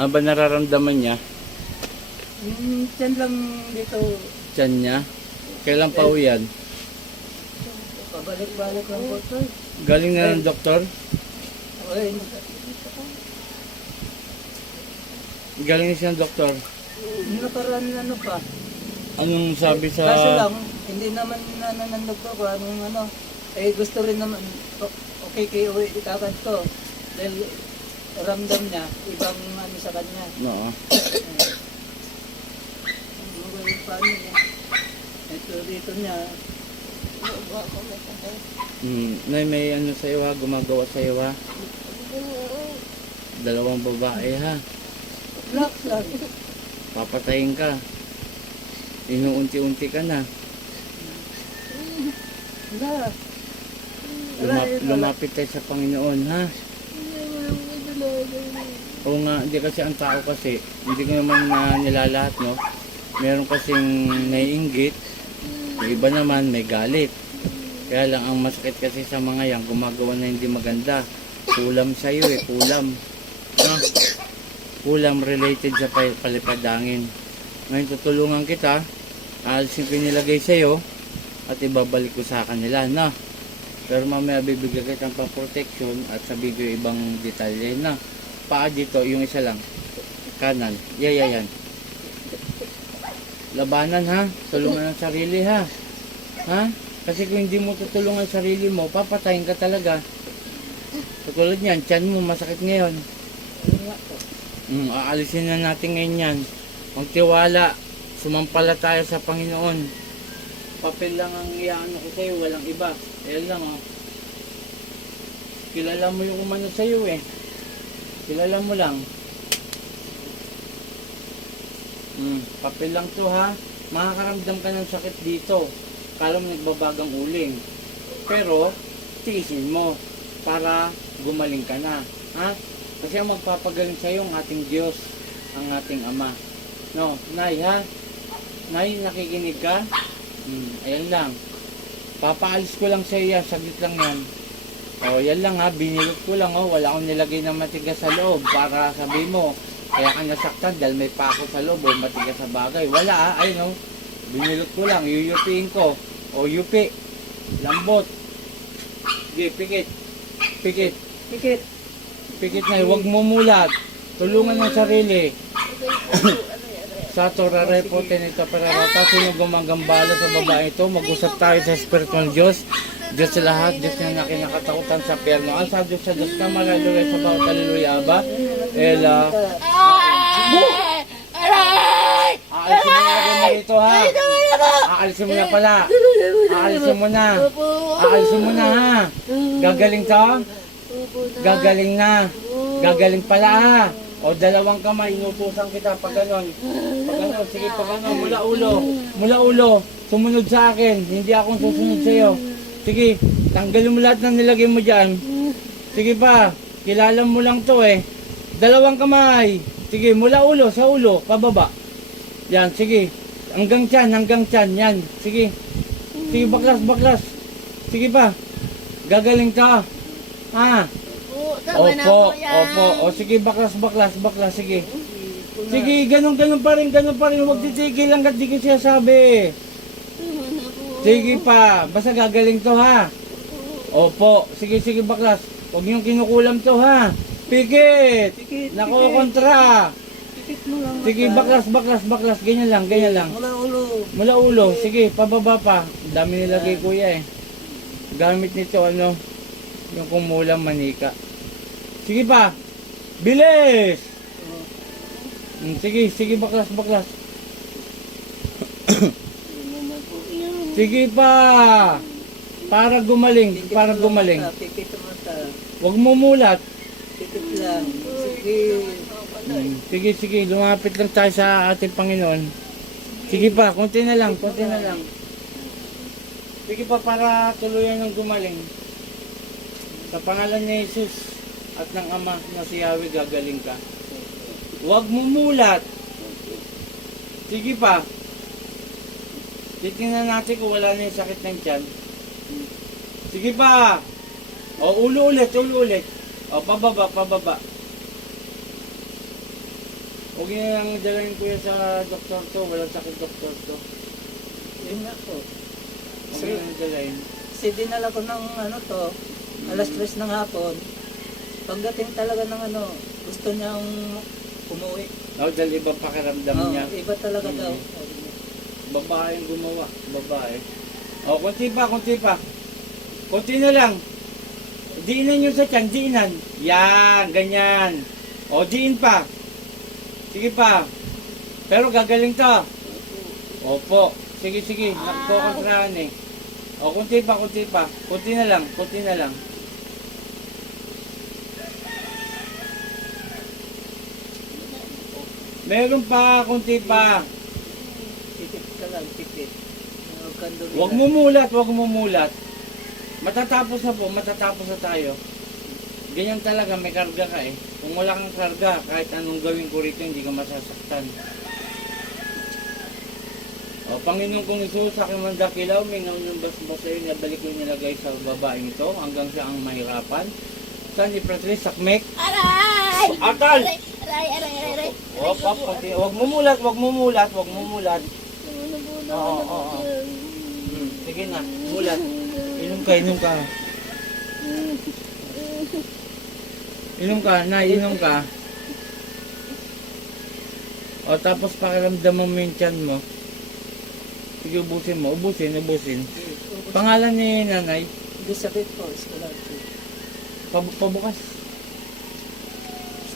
Ano ba nararamdaman niya? Diyan lang dito. Tiyan niya? Kailan pa yan? Pabalik-balik lang po ito. Galing na ng doktor? Okay. Galing siya ng doktor? Nakaraan ano pa. Anong sabi sa... Kaso lang, hindi naman ng doktor ko anong ano. Gusto rin naman, okay kayo ikakad ko. Dahil ramdam niya, ibang ano sa kanya. Oo. Yung paano niya. Ito dito niya. Nay, may ano sa'yo ha? Gumagawa sa'yo ha? Dalawang babae ha? Relax lang. Papatayin ka. Inuunti-unti ka na. Wala. Lumapit tayo sa Panginoon ha? Oo nga, hindi kasi ang tao kasi, hindi ko naman nilalahat, no? Meron kasing naiinggit, yung iba naman may galit. Kaya lang ang masakit kasi sa mga yan, gumagawa na hindi maganda. Kulam sa'yo eh, kulam. No? Kulam related sa palipadangin. Ngayon tutulungan kita, aalisin ko yung nilagay sa'yo, at ibabalik ko sa kanila, no? Pero mamaya bibigyan kita ng pang-protection at sabihin ko yung ibang detalye na. Paa dito, yung isa lang. Kanan. Yan. Labanan ha. Tulungan ang sarili ha. Ha? Kasi kung hindi mo tutulungan ang sarili mo, papatayin ka talaga. Katulad niyan, tiyan mo masakit ngayon. Aalisin na natin ngayon yan. Magtiwala. Sumampalataya sa Panginoon. Papel lang ang iyaano ko sa'yo, walang iba. Ayan lang oh. Kilala mo yung umano sa'yo eh. Kilala mo lang. Papel lang to ha. Makakaramdam ka ng sakit dito. Kala mo nagbabagang uling. Pero, tiisin mo para gumaling ka na. Ha? Kasi ang magpapagaling sa'yo ang ating Diyos, ang ating Ama. No, Nay ha? Nay, nakikinig ka? Ayan lang. Papaalis ko lang sa iyo, saglit lang yan. O, yan lang ha, binilot ko lang oh. Wala akong nilagay ng matigas sa loob para sabihin mo, kaya ka nasaktan dahil may pako sa loob o matigas sa bagay. Wala ha, ayun oh. Binilot ko lang, yuyupiin ko. O, yupi. Lambot. Sige, pikit. Pikit na, huwag mo mulat. Tulungan ng sarili. Sa Torare po tinito pararata, sino gumagambala sa babae ito, mag-usap tayo sa Espiritu ng Diyos. Diyos sa lahat, Diyos na nakinakatakutan sa perno. Ang sa Diyos sa Diyos ka, malaluya sa bawat haleluya ba? Ela. Aalisin mo na ito ha. Aalisin mo na pala. Aalisin mo na. Aalisin mo na ha. Gagaling to? Gagaling na. Gagaling pala ha. O dalawang kamay, inutusan kita pag ganon. Pag ganon, sige pag ganon, mula ulo, sumunod sa akin, hindi akong susunod sa iyo. Sige, tanggalin mo lahat ng nilagay mo dyan. Sige pa, kilala mo lang to eh. Dalawang kamay, sige, mula ulo, sa ulo, pababa. Yan, sige, hanggang tiyan, yan, sige. Sige, baklas. Sige pa, gagaling ka. Ha? Opo. O sige, baklas, sige. Sige, ganun pa rin. Huwag titigil hanggat di ko siya sabi. Sige pa, basta gagaling to ha. Opo, sige, baklas. Huwag niyong kinukulam to ha. Pikit. Nakokontra. Sige, baklas. Ganyan lang. Mula ulo. Sige, pababa pa. Dami nilagay kuya eh. Gamit nito ano, yung kumulang manika. Sige pa. Bilis. Sige, baklas. Sige pa. Para gumaling. Huwag mo mulat. Pikit lang. Sige, lumapit lang tayo sa ating Panginoon. Sige pa, konti na lang. Sige pa para tuluyan ng gumaling. Sa pangalan ni Jesus at ng Ama na si Yahweh, gagaling ka. Huwag mo mulat. Sige pa. Titingnan natin kung wala na yung sakit ng tiyan. Sige pa. O, ulo ulit. O, pababa. Huwag niyo na lang dalhin kuya sa doktor to. Walang sakit doktor to. Yun nga po. Huwag niyo na dalhin. Kasi dinala ko ng ano to, alas 3 ng hapon. Pagdating talaga ng ano, gusto niyang umuwi. Dahil iba pakiramdam niya. Iba talaga daw. Babae ang gumawa. Babae. O, konti pa, konti pa. Konti na lang. Diinan nyo sa tiyan, diinan. Yan, ganyan. O, diin pa. Sige pa. Pero gagaling to. Opo. Sige, sige. Nagkokontrahan eh. O, konti pa, konti pa. Konti na lang, konti na lang. Meron pa, konti pa. Tipit ka lang, tipit. Huwag kang dumilan. Huwag mumulat, huwag mumulat. Matatapos na po, matatapos na tayo. Ganyan talaga, may karga ka eh. Kung wala kang karga, kahit anong gawin ko rito, hindi ka masasaktan. O, Panginoon kong Isus, sa aking mandakilaw, may naunang basbas sa'yo, nabalik ko nilagay sa babaeng ito, hanggang siya ang mahirapan. Saan ni Patrice, sakmek? Aray! Atal! Aray! O, pap, pati, huwag mumulat, huwag mumulat, huwag mumulat. Oo. Sige na, mulat. Inom ka, inom ka. Inom ka, inom ka. O, tapos pakiramdaman mo yung tiyan mo. Sige, ubusin mo. Ubusin. Pangalan ni nanay, Hindi sakit po, Escalante. pabukas.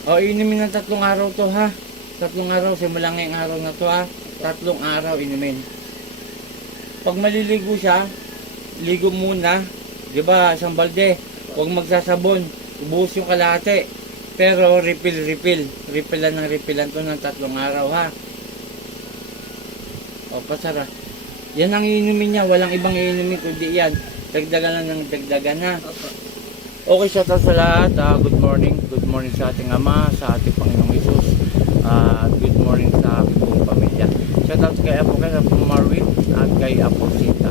O, inumin ng 3 araw to ha. 3 araw, simula ngayong araw na to ha. 3 araw inumin. Pag maliligo siya, ligo muna. Diba, isang balde. Huwag magsasabon. Ubuhos yung kalahati. Pero refill. Refillan ng refillan to ng 3 araw ha. O, pasara. Yan ang iinumin niya. Walang ibang iinumin kundi yan. Dagdagan lang ng dagdagan ha. Opo. Okay, shout out sa lahat. Good morning. Good morning sa ating Ama, sa ating Panginoong Isus. Good morning sa aking buong pamilya. Shout out kay Apo Marwin at kay Apo Sita.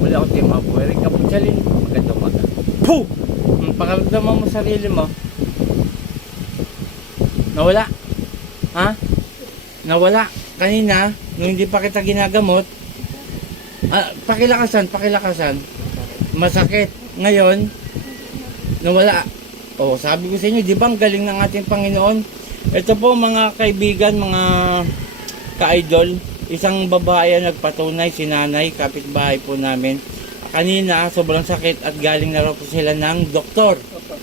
Mula ako Team Apo Eric Apo Chalin. Magandang umaga. Puh! Pakaramdaman mo sarili mo. Nawala? Ha? Nawala. Kanina, nung hindi pa kita ginagamot, pakilakasan. Masakit. Ngayon, nawala. O, sabi ko sa inyo, di ba ang galing ng ating Panginoon? Ito po mga kaibigan, mga ka-idol, isang babae ang nagpatunay, si nanay, kapitbahay po namin. Kanina, sobrang sakit at galing na raw po sila ng doktor. Opo.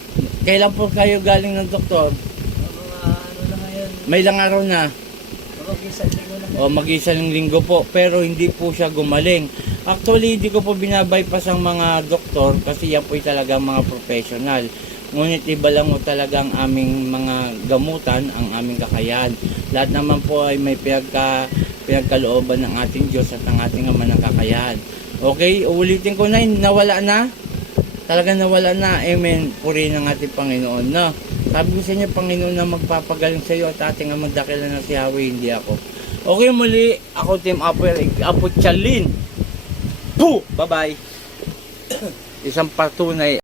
Kailan po kayo galing ng doktor? Mga ano na ngayon, May ilang araw na. mag-isang linggo na O mag-isa ng linggo po, pero hindi po siya gumaling. Actually, hindi ko po binabypass ang mga doktor kasi yan po talaga mga professional. Ngunit iba lang po talaga ang aming mga gamutan, ang aming kakayahan. Lahat naman po ay may pinagkalooban ng ating Diyos at ng ating Ama ng kakayahan. Okay, ulitin ko na, nawala na. Talaga nawala na. Amen. Purihin ang ating Panginoon. No? Sabi ko sa inyo, Panginoon na magpapagaling sa iyo at ating Amang dakilan na si Yahweh, hindi ako. Okay, muli. Ako Team Apo Chalin. Bye-bye. Isang patunay